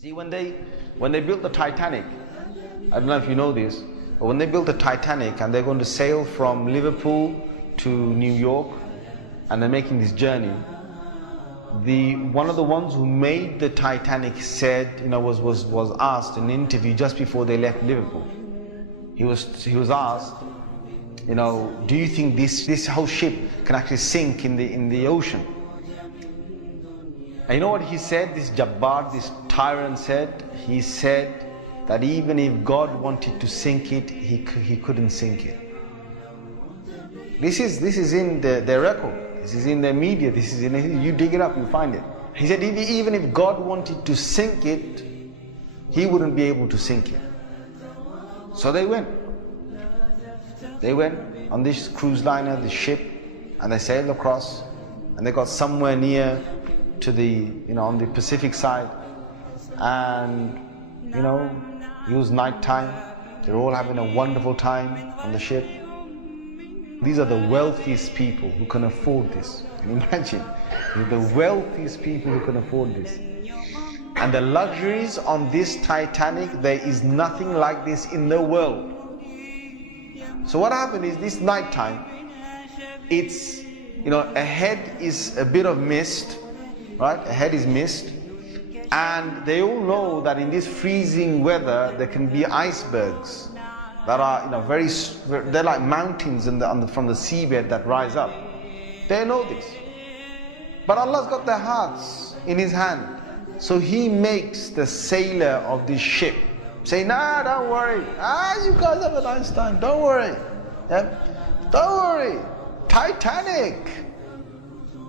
See, when they built the Titanic, I don't know if you know this, but when they built the Titanic and they're going to sail from Liverpool to New York and they're making this journey, one of the ones who made the Titanic said, was asked in an interview just before they left Liverpool. He was asked, do you think this whole ship can actually sink in the ocean? And you know what he said? This Jabbar, this tyrant said. He said that even if God wanted to sink it, he couldn't sink it. This is in their record. This is in their media. This is you dig it up, you find it. He said even if God wanted to sink it, he wouldn't be able to sink it. So they went. They went on this cruise liner, this ship, and they sailed across, and they got somewhere near to on the Pacific side, and it was night time. They were all having a wonderful time on the ship. These are the wealthiest people who can afford this. Can you imagine? They're the wealthiest people who can afford this. And the luxuries on this Titanic, there is nothing like this in the world. So what happened is this night time, it's, ahead is a bit of mist, right? Ahead is mist. And they all know that in this freezing weather, there can be icebergs that are, they're like mountains from the seabed that rise up. They know this. But Allah's got their hearts in His hand. So He makes the sailor of this ship say, nah, don't worry. You guys have a nice time. Don't worry. Yeah? Don't worry. Titanic.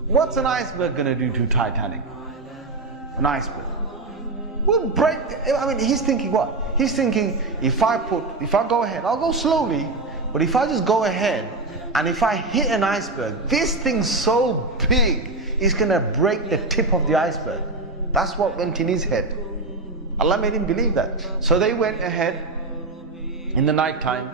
What's an iceberg going to do to Titanic? An iceberg will break. He's thinking what? He's thinking, if I go ahead, I'll go slowly, but if I just go ahead and if I hit an iceberg, this thing's so big, it's going to break the tip of the iceberg. That's what went in his head. Allah made him believe that. So they went ahead in the night time,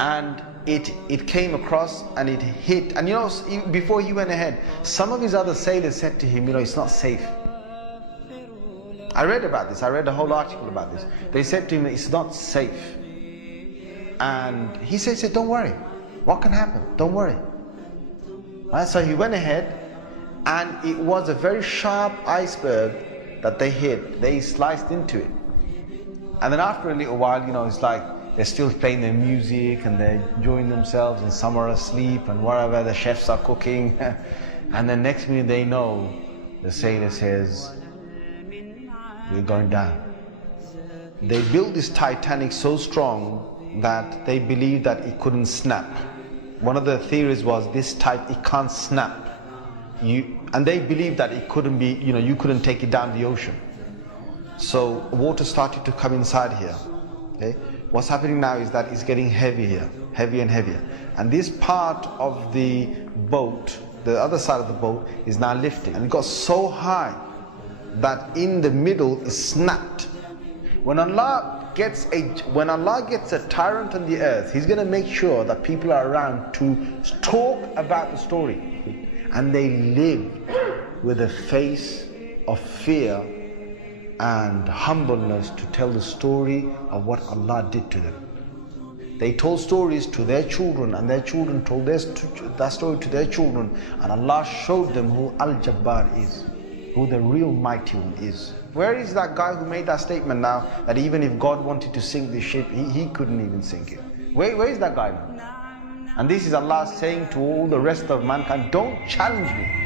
and it came across and it hit. And before he went ahead, some of his other sailors said to him, it's not safe. I read about this. I read a whole article about this. They said to him, it's not safe. And he said, don't worry. What can happen? Don't worry. Right? So he went ahead, and it was a very sharp iceberg that they hit. They sliced into it. And then after a little while, it's like they're still playing their music and they're enjoying themselves, and some are asleep and whatever, the chefs are cooking. And the next minute they know, the sailor says, we're going down. They built this Titanic so strong that they believed that it couldn't snap. One of the theories was it can't snap. And they believed that it couldn't be, you couldn't take it down the ocean. So water started to come inside here. Okay? What's happening now is that it's getting heavier and heavier. And this part of the boat, the other side of the boat, is now lifting. And it got so high that in the middle is snapped. When Allah gets a tyrant on the earth, He's going to make sure that people are around to talk about the story. And they lived with a face of fear and humbleness to tell the story of what Allah did to them. They told stories to their children, and their children told that story to their children, and Allah showed them who Al-Jabbar is, who the real mighty one is. Where is that guy who made that statement now, that even if God wanted to sink this ship, he couldn't even sink it? Where is that guy now? And this is Allah saying to all the rest of mankind, don't challenge me.